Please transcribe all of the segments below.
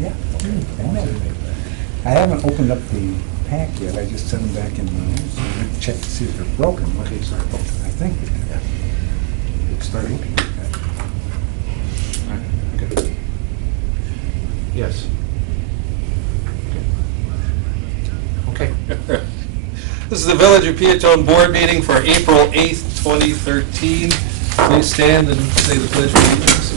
Yeah. I haven't opened up the pack yet. I just sent them back in the check to see if they're broken. Okay, sorry. I think they did. It's starting. Good. Yes. Okay. This is the Village of Peotone Board meeting for April 8th, 2013. Please stand and say the Pledge of Allegiance.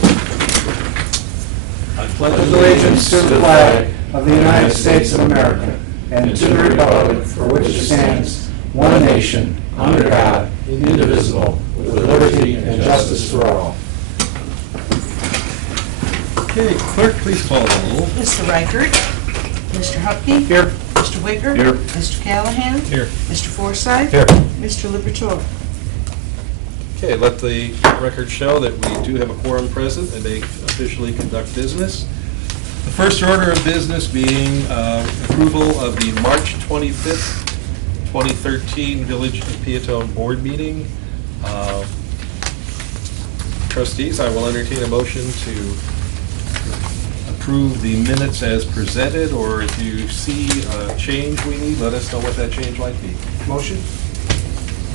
I pledge Allegiance to the flag of the United States of America and to the republic for which it stands, one nation, under God, indivisible, with liberty and justice for all. Okay, clerk, please call the roll. Mr. Reichert. Mr. Hupkey. Here. Mr. Wicker. Here. Mr. Callahan. Here. Mr. Forsythe. Here. Mr. Liberatore. Okay, let the record show that we do have a quorum present and may officially conduct business. The first order of business being approval of the March 25th, 2013 Village of Peotone Board meeting. Trustees, I will entertain a motion to approve the minutes as presented, or if you see a change we need, let us know what that change might be. Motion?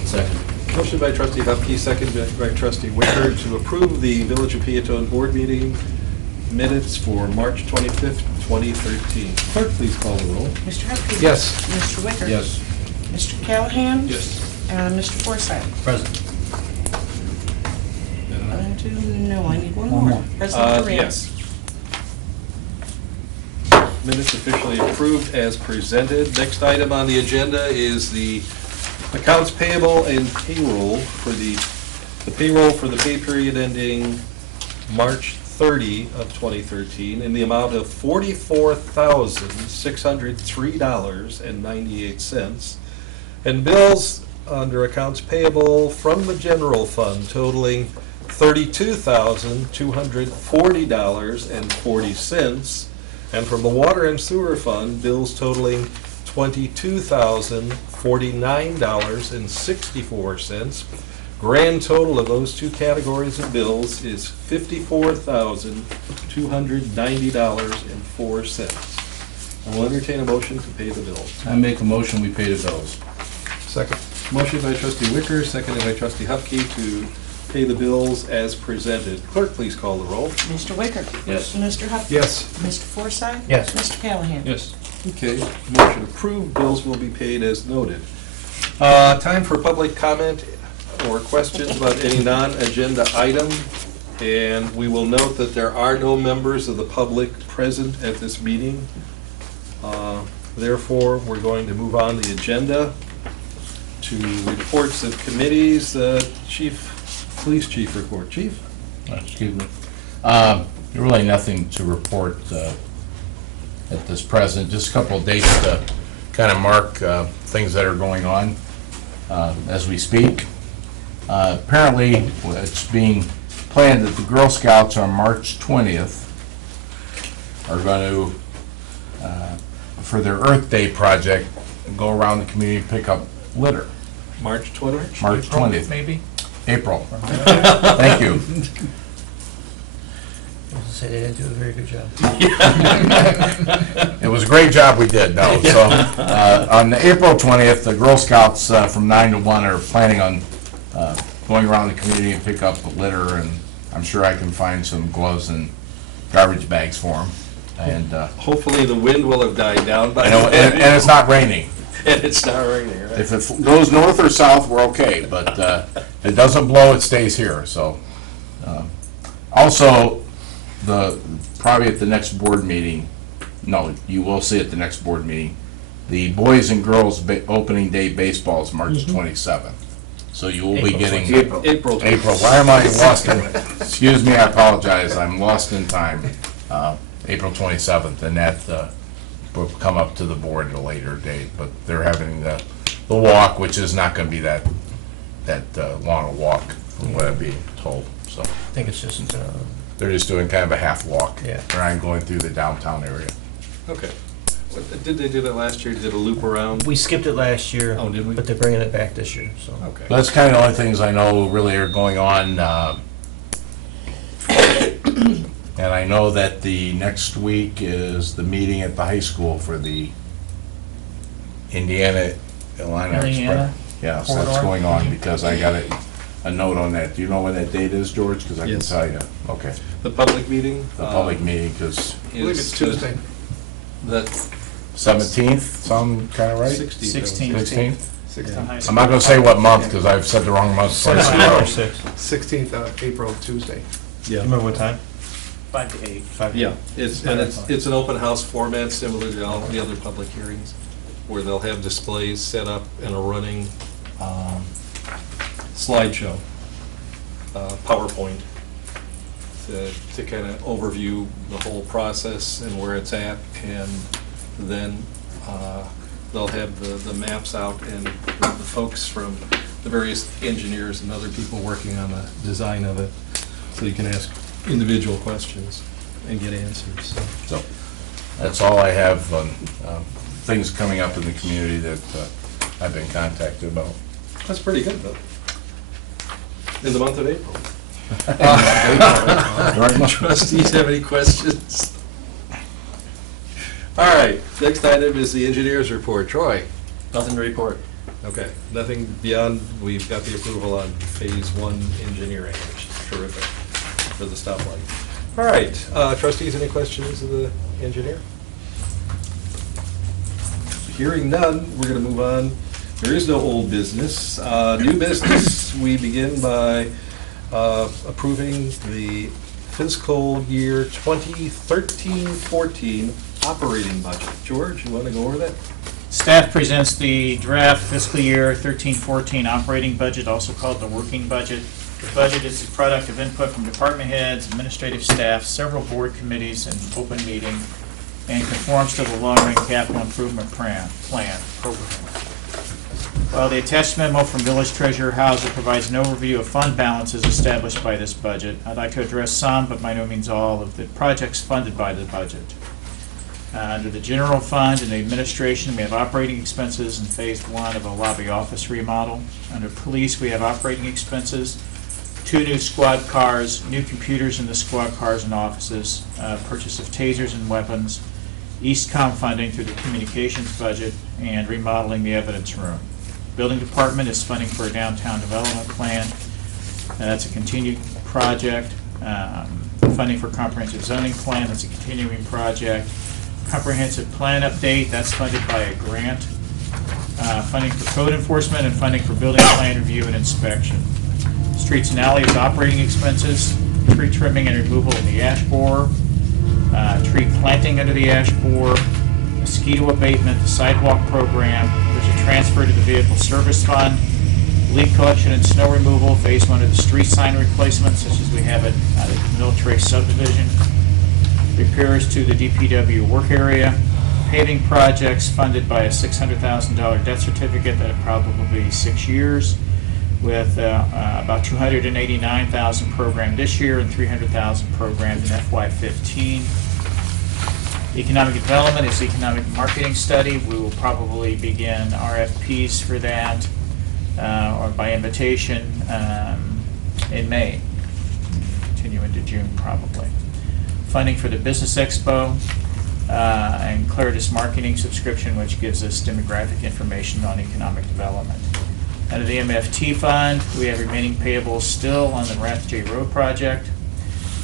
Second. Motion by trustee Hupkey, second by trustee Wicker to approve the Village of Peotone Board meeting minutes for March 25th, 2013. Clerk, please call the roll. Mr. Hupkey. Yes. Mr. Wicker. Yes. Mr. Callahan. Yes. Mr. Forsythe. Present. One, two, no, I need one One more. more. President Durant. Yes. Minutes officially approved as presented. Next item on the agenda is the accounts payable and payroll for the payroll for the pay period ending March 30 of 2013 in the amount of $44,603.98, and bills under accounts payable from the general fund totaling $32,240.40, and from the water and sewer fund, bills totaling $22,049.64. Grand total of those two categories of bills is $54,290.04. I will entertain a motion to pay the bills. I make a motion, we pay the bills. Second. Motion by trustee Wicker, seconded by trustee Hupkey to pay the bills as presented. Clerk, please call the roll. Mr. Wicker. Yes. Mr. Hupkey. Yes. Mr. Forsythe. Yes. Mr. Callahan. Yes. Okay, motion approved, bills will be paid as noted. Time for public comment or questions about any non-agenda item. And we will note that there are no members of the public present at this meeting. Therefore, we're going to move on the agenda to reports of committees. Police chief report. Chief? Excuse me. Really nothing to report at this present. Just a couple of dates to kind of mark things that are going on as we speak. Apparently, it's being planned that the Girl Scouts on March 20th are going to, for their Earth Day project, go around the community and pick up litter. March 20th? March 20th. Maybe? April. Thank you. Say they didn't do a very good job. It was a great job we did, no. So, on April 20th, the Girl Scouts from 9 to 1 are planning on going around the community and pick up the litter, and I'm sure I can find some gloves and garbage bags for them. And Hopefully the wind will have died down by I know, then. and it's not raining. And it's not raining, right? If it goes north or south, we're okay, but if it doesn't blow, it stays here, so. Also, probably at the next board meeting, no, you will see at the next board meeting, the boys and girls opening day baseball is March 27th. So you will be getting. April. Why am I lost in, excuse me, I apologize, I'm lost in time. April 27th, and that will come up to the board at a later date, but they're having the walk, which is not gonna be that long a walk, from what I'm being told, so. I think it's just, They're just doing kind of a half walk. Yeah. Around going through the downtown area. Okay. Did they do that last year? Did a loop around? we skipped it last year. Oh, did we? But they're bringing it back this year, so. Okay. That's kind of the only things I know really are going on. And I know that the next week is the meeting at the high school for the Indiana Illini Express. Indiana Yeah, so that's corridor. going on because I got a note on that. Do you know when that date is, George? Because I can Yes. tell you. Okay. The public meeting? The public meeting, because I believe it's Tuesday. That 17th, sound kind of right? 16th. 16th? Yeah. I'm not gonna say what month, because I've said the wrong month twice. 5 or 6. 16th of April, Tuesday. You Yeah, remember what time? 5 to 8. 5. yeah, it's an open house format similar to all the other public hearings, where they'll have displays set up and a running slideshow, PowerPoint, to kind of overview the whole process and where it's at, and then they'll have the maps out and the folks from the various engineers and other people working on the design of it, so you can ask individual questions and get answers. So, that's all I have on things coming up in the community that I've been contacted about. That's pretty good, though. In the month of April. Trustees have any questions? All right, next item is the engineer's report. Troy? Nothing to report. Okay, nothing beyond, we've got the approval on phase 1 engineering, which is terrific for the stoplight. All right, trustees, any questions of the engineer? Hearing none, we're gonna move on. There is no old business. New business, we begin by approving the fiscal year 2013-14 operating budget. George, you wanna go over that? Staff presents the draft fiscal year 13-14 operating budget, also called the working budget. The budget is the product of input from department heads, administrative staff, several board committees, and open meeting, and conforms to the long-range capital improvement plan program. While the attached memo from Village Treasurer Hauser provides an overview of fund balances established by this budget, I'd like to address some, but by no means all, of the projects funded by the budget. Under the general fund and the administration, we have operating expenses in phase 1 of a lobby office remodel. Under police, we have operating expenses, 2 new squad cars, new computers in the squad cars and offices, purchase of tasers and weapons, Eastcom funding through the communications budget, and remodeling the evidence room. Building department is funding for a downtown development plan. That's a continued project. Funding for comprehensive zoning plan, that's a continuing project. Comprehensive plan update, that's funded by a grant. Funding for code enforcement and funding for building plan review and inspection. Streets and alleys operating expenses, tree trimming and removal of the ash borer, tree planting under the ash borer, mosquito abatement, the sidewalk program. There's a transfer to the vehicle service fund, leaf collection and snow removal, phase 1 of the street sign replacement, such as we have at the military subdivision. Repairs to the DPW work area, paving projects funded by a $600,000 debt certificate that will probably be 6 years, with about $289,000 programmed this year and $300,000 programmed in FY15. Economic development is economic marketing study. We will probably begin RFPs for that, or by invitation, in May, continue into June probably. Funding for the Business Expo, and Claritas Marketing subscription, which gives us demographic information on economic development. Under the MFT fund, we have remaining payables still on the Rathje Road project,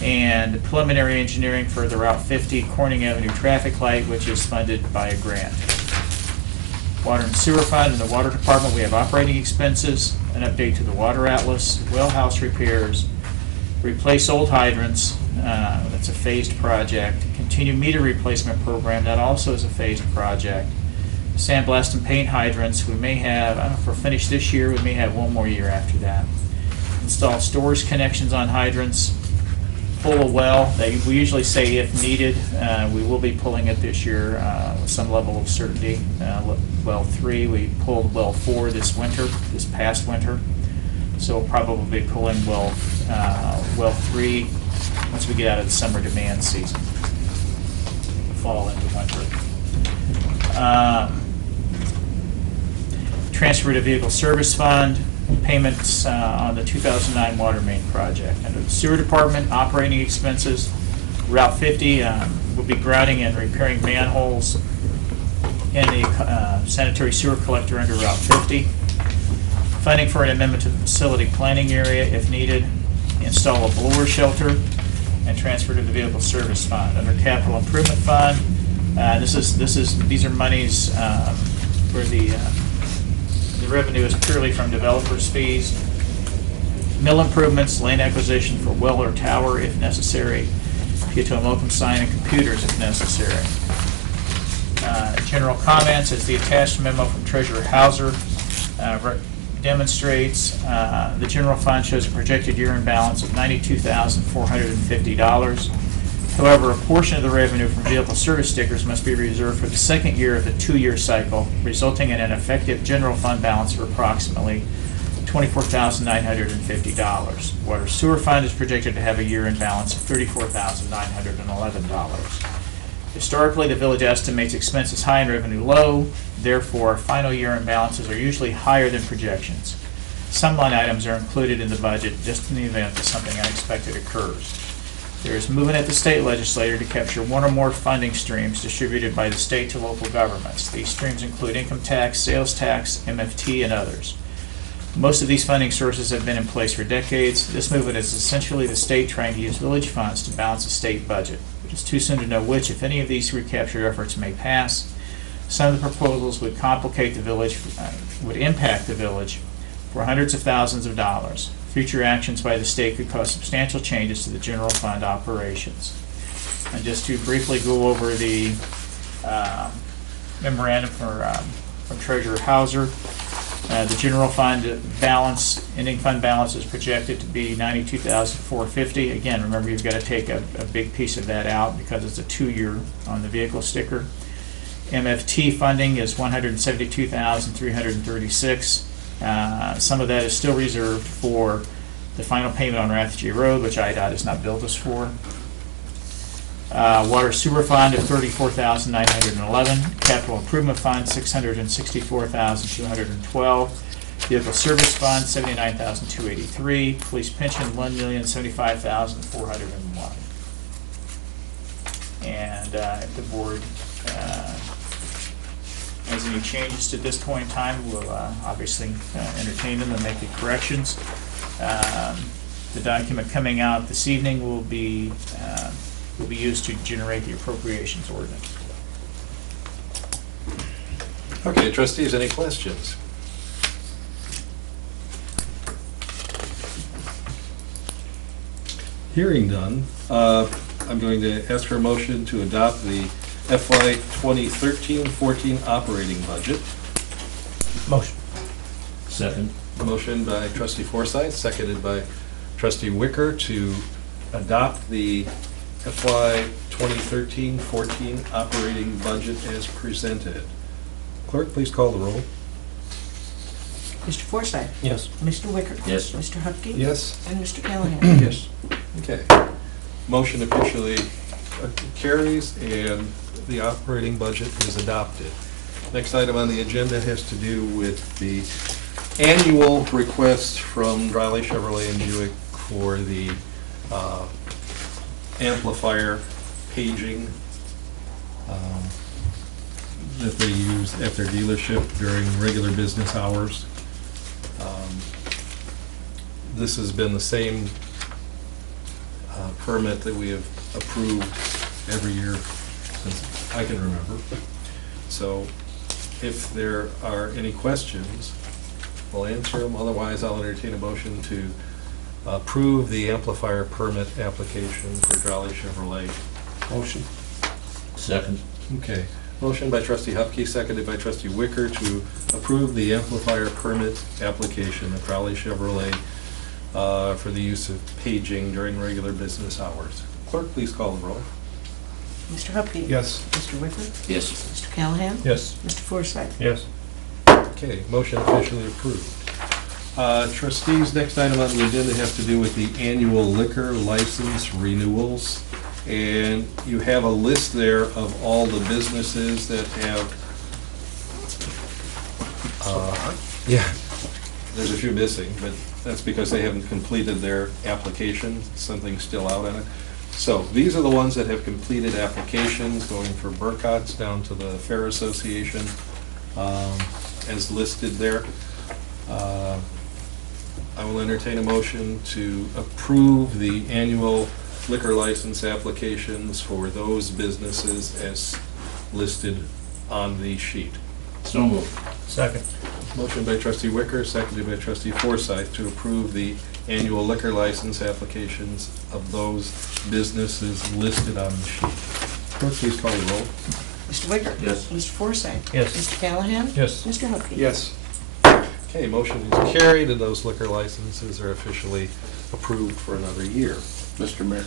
and preliminary engineering for the Route 50 Corning Avenue traffic light, which is funded by a grant. Water and sewer fund, in the water department, we have operating expenses, an update to the water atlas, well house repairs, replace old hydrants, that's a phased project. Continue meter replacement program, that also is a phased project. Sandblast and paint hydrants, we may have, I don't know if we're finished this year, we may have 1 more year after that. Install storage connections on hydrants. Pull a well, we usually say if needed, we will be pulling it this year with some level of certainty. Well 3, we pulled well 4 this past winter. So we'll probably be pulling well 3 once we get out of the summer demand season, fall into winter. Transfer to vehicle service fund, payments on the 2009 water main project. Under the sewer department, operating expenses, Route 50 will be grouting and repairing manholes in the sanitary sewer collector under Route 50. Funding for an amendment to the facility planning area if needed. Install a blower shelter and transfer to the vehicle service fund. Under capital improvement fund, these are monies where the revenue is purely from developers' fees. Mill improvements, land acquisition for well or tower if necessary, Peotone welcome sign and computers if necessary. General comments is the attached memo from Treasurer Hauser demonstrates the general fund shows a projected year-end balance of $92,450. However, a portion of the revenue from vehicle service stickers must be reserved for the second year of the two-year cycle, resulting in an effective general fund balance of approximately $24,950. Water sewer fund is projected to have a year-end balance of $34,911. Historically, the village estimates expenses high and revenue low. Therefore, final year-end balances are usually higher than projections. Some line items are included in the budget just in the event that something unexpected occurs. There is movement at the state legislature to capture one or more funding streams distributed by the state to local governments. These streams include income tax, sales tax, MFT, and others. Most of these funding sources have been in place for decades. This movement is essentially the state trying to use village funds to balance the state budget. It is too soon to know which, if any, of these recapture efforts may pass. Some of the proposals would complicate the village, would impact the village for hundreds of thousands of dollars. Future actions by the state could cause substantial changes to the general fund operations. And just to briefly go over the memorandum from Treasurer Hauser, the general fund balance, ending fund balance is projected to be $92,450. Again, remember you've got to take a big piece of that out because it's a two-year on the vehicle sticker. MFT funding is $172,336. Some of that is still reserved for the final payment on Rathje Road, which IDOT has not billed us for. Water sewer fund of $34,911. Capital improvement fund $664,212. Vehicle service fund $79,283. Police pension $1,075,401. And if the board has any changes to this point in time, we'll obviously entertain them and make the corrections. The document coming out this evening will be used to generate the appropriations ordinance. Okay, trustees, any questions? Hearing none, I'm going to ask for a motion to adopt the FY 2013-14 operating budget. Motion. Second. Motion by trustee Forsythe, seconded by trustee Wicker to adopt the FY 2013-14 operating budget as presented. Clerk, please call the roll. Mr. Forsythe? Yes. Mr. Wicker? Yes. Mr. Hupkey? Yes. And Mr. Callahan? Yes. Okay. Motion officially carries and the operating budget is adopted. Next item on the agenda has to do with the annual request from Driley Chevrolet and Buick for the amplifier paging that they use at their dealership during regular business hours. This has been the same permit that we have approved every year since I can remember. So if there are any questions, we'll answer them. Otherwise, I'll entertain a motion to approve the amplifier permit application for Driley Chevrolet. Motion. Second. Okay. Motion by trustee Hupkey, seconded by trustee Wicker to approve the amplifier permit application of Driley Chevrolet for the use of paging during regular business hours. Clerk, please call the roll. Mr. Hupkey? Yes. Mr. Wicker? Yes. Mr. Callahan? Yes. Mr. Forsythe? Yes. Okay, motion officially approved. Trustees, next item on the agenda has to do with the annual liquor license renewals. And you have a list there of all the businesses that have, yeah, there's a few missing, but that's because they haven't completed their application. Something's still out on it. So these are the ones that have completed applications, going from Burcott's down to the Fair Association, as listed there. I will entertain a motion to approve the annual liquor license applications for those businesses as listed on the sheet. So moved. Second. Motion by trustee Wicker, seconded by trustee Forsythe to approve the annual liquor license applications of those businesses listed on the sheet. Clerk, please call the roll. Mr. Wicker? Yes. Mr. Forsythe? Yes. Mr. Callahan? Yes. Mr. Hupkey? Yes. Okay, motion is carried, and those liquor licenses are officially approved for another year. Mr. Mayor,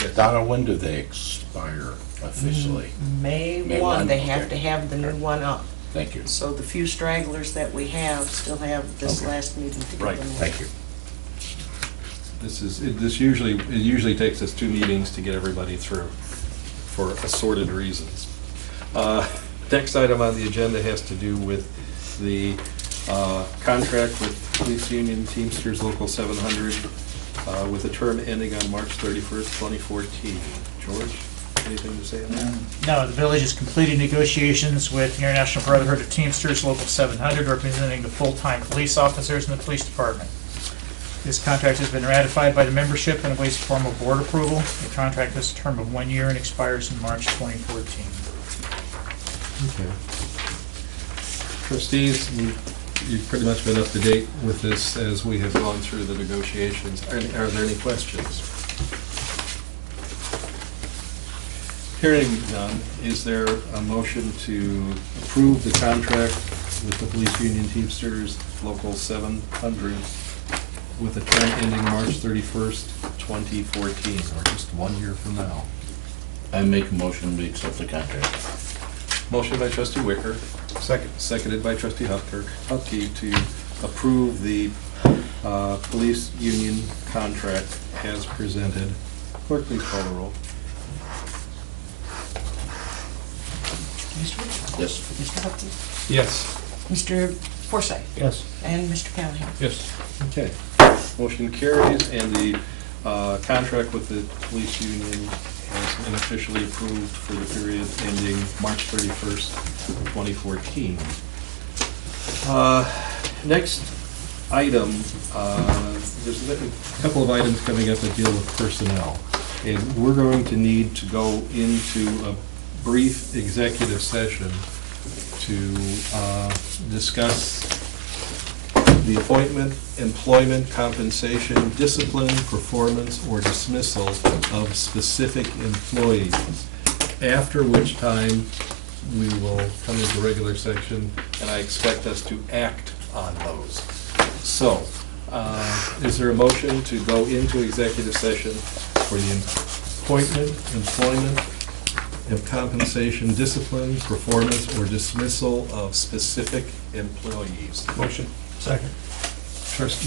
Yes. Donna, when do they expire officially? May May 1, 1, they have okay. to have the new one up. Thank you. So the few stragglers that we have still have this Okay. last meeting to get Right. them in. Thank you. This usually takes us 2 meetings to get everybody through for assorted reasons. Next item on the agenda has to do with the contract with Police Union Teamsters Local 700 with a term ending on March 31st, 2014. George, anything to say on that? No, the village has completed negotiations with the International Brotherhood of Teamsters Local 700, representing the full-time police officers in the police department. This contract has been ratified by the membership and awaits formal board approval. The contract has a term of 1 year and expires in March 2014. Okay. Trustees, you've pretty much been up to date with this as we have gone through the negotiations. Are there any questions? Hearing none, is there a motion to approve the contract with the Police Union Teamsters Local 700 with a term ending March 31st, 2014, or just 1 year from now? I make a motion to accept the contract. Motion by trustee Wicker. Second. Seconded by trustee Hupkey to approve the police union contract as presented. Clerk, please call the roll. Mr. Wicker? Yes. Mr. Hupkey? Yes. Mr. Forsythe? Yes. And Mr. Callahan? Yes. Okay. Motion carries, and the contract with the police union has been officially approved for the period ending March 31st, 2014. Next item, there's a couple of items coming up that deal with personnel. And we're going to need to go into a brief executive session to discuss the appointment, employment, compensation, discipline, performance, or dismissal of specific employees, after which time we will come into regular session, and I expect us to act on those. So, is there a motion to go into executive session for the appointment, employment, and compensation, discipline, performance, or dismissal of specific employees? Motion. Second.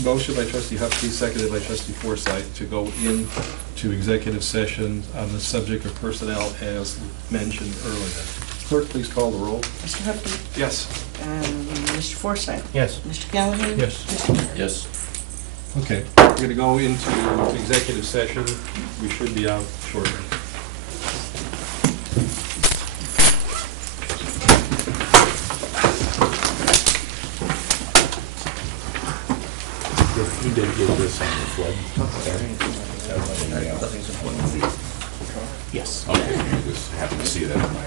Motion by trustee Hupkey, seconded by trustee Forsythe to go into executive session on the subject of personnel as mentioned earlier. Clerk, please call the roll. Mr. Hupkey? Yes. Mr. Forsythe? Yes. Mr. Callahan? Yes. Mr. Wicker? Yes. Okay, we're going to go into executive session. We should be out shortly. You did get this on the flood. Yes. Okay, you just happen to see that in my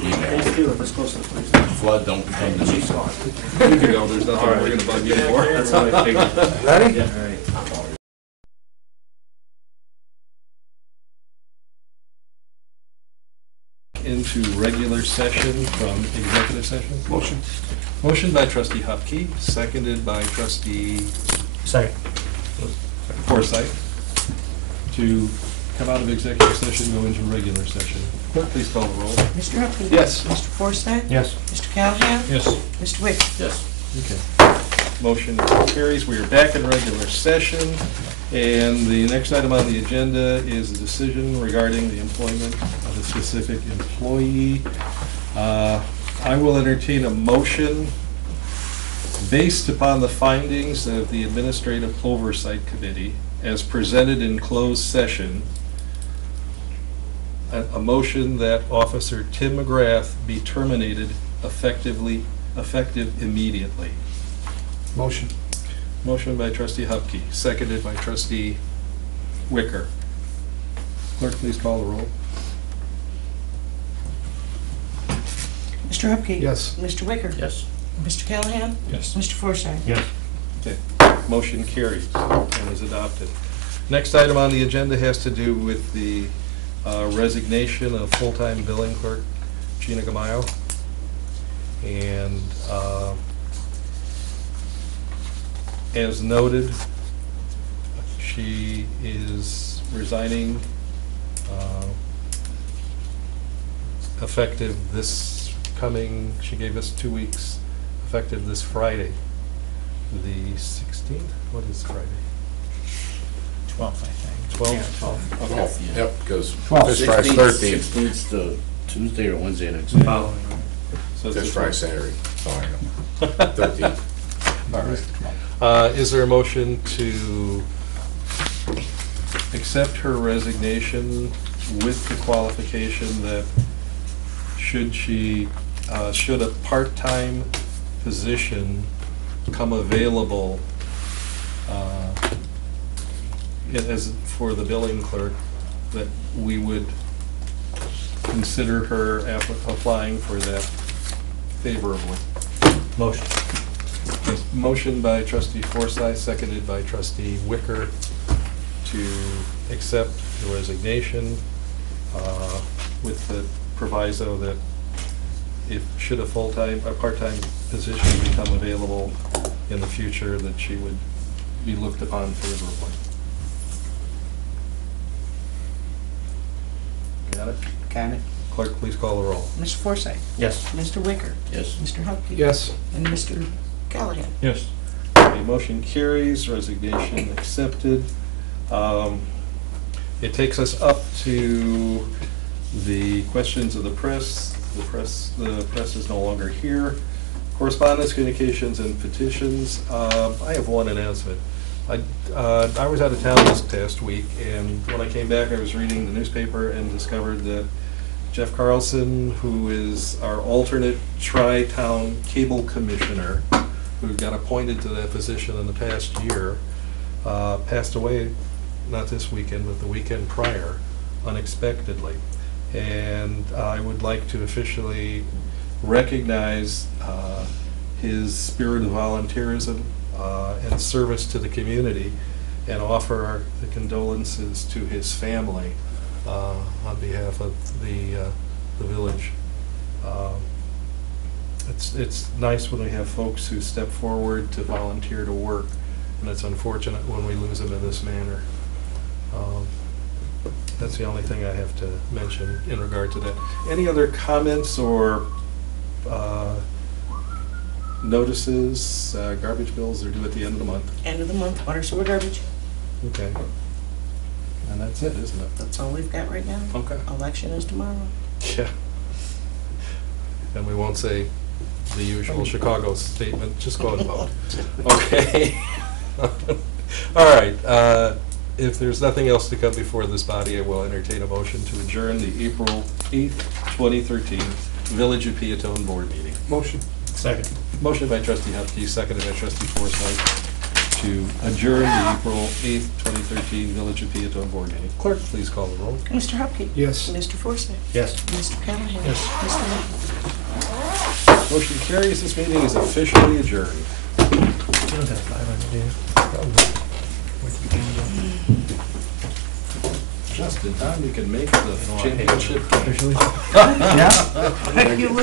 email. Flood don't come to me. You can go, there's nothing we're going to bug you for. That's all I figured. Ready? Into regular session from executive session. Motion. Motion by trustee Hupkey, seconded by trustee Second. Forsythe to come out of executive session, go into regular session. Clerk, please call the roll. Mr. Hupkey? Yes. Mr. Forsythe? Yes. Mr. Callahan? Yes. Mr. Wicker? Yes. Okay. Motion carries. We are back in regular session, and the next item on the agenda is a decision regarding the employment of a specific employee. I will entertain a motion based upon the findings of the Administrative Oversight Committee as presented in closed session a motion that Officer Tim McGrath be terminated effective immediately. Motion. Motion by trustee Hupkey, seconded by trustee Wicker. Clerk, please call the roll. Mr. Hupkey. Yes. Mr. Wicker. Yes. Mr. Callahan. Yes. Mr. Forsythe. Yes. Okay, motion carries and is adopted. Next item on the agenda has to do with the resignation of full-time billing clerk Gina Gamayo. And as noted, she is resigning effective this coming, she gave us 2 weeks, effective this Friday, the 16th? What is Friday? 12th, I think. 12th? Okay. Yeah. Yep, because Well, Fish Fry's 13th, 16th to Tuesday or Wednesday next. So it's Fish this Fry one. Saturday, so I know. 13th. All right. Is there a motion to accept her resignation with the qualification that should a part-time position come available as for the billing clerk, that we would consider her applying for that favorably? Motion. Motion by trustee Forsythe, seconded by trustee Wicker to accept the resignation with the proviso that should a part-time position become available in the future, that she would be looked upon favorably. Got it? Got it. Clerk, please call the roll. Mr. Forsythe. Yes. Mr. Wicker. Yes. Mr. Hupkey. Yes. And Mr. Callahan. Yes. The motion carries, resignation accepted. It takes us up to the questions of the press. The press is no longer here. Correspondence, communications, and petitions. I have one announcement. I was out of town this past week, and when I came back, I was reading the newspaper and discovered that Jeff Carlson, who is our alternate Tri-Town Cable Commissioner, who got appointed to that position in the past year, passed away, not this weekend, but the weekend prior, unexpectedly. And I would like to officially recognize his spirit of volunteerism and service to the community, and offer our condolences to his family on behalf of the village. It's nice when we have folks who step forward to volunteer to work, and it's unfortunate when we lose them in this manner. That's the only thing I have to mention in regard to that. Any other comments or notices? Garbage bills are due at the end of the month. End of the month, water, sewer, garbage. Okay. And that's it, isn't it? That's all we've got right now. Okay. Election is tomorrow. Yeah. And we won't say the usual Chicago statement, just go and vote. Okay. All right. If there's nothing else to come before this body, I will entertain a motion to adjourn the April 8th, 2013 Village of Peotone Board meeting. Motion. Second. Motion by trustee Hupkey, seconded by trustee Forsythe, to adjourn the April 8th, 2013 Village of Peotone Board meeting. Clerk, please call the roll. Mr. Hupkey. Yes. Mr. Forsythe. Yes. Mr. Callahan. Yes. Mr. Wicker. Motion carries. This meeting is officially adjourned. You don't have 500 days. Just in time, you can make the championship. Officially? Yeah? You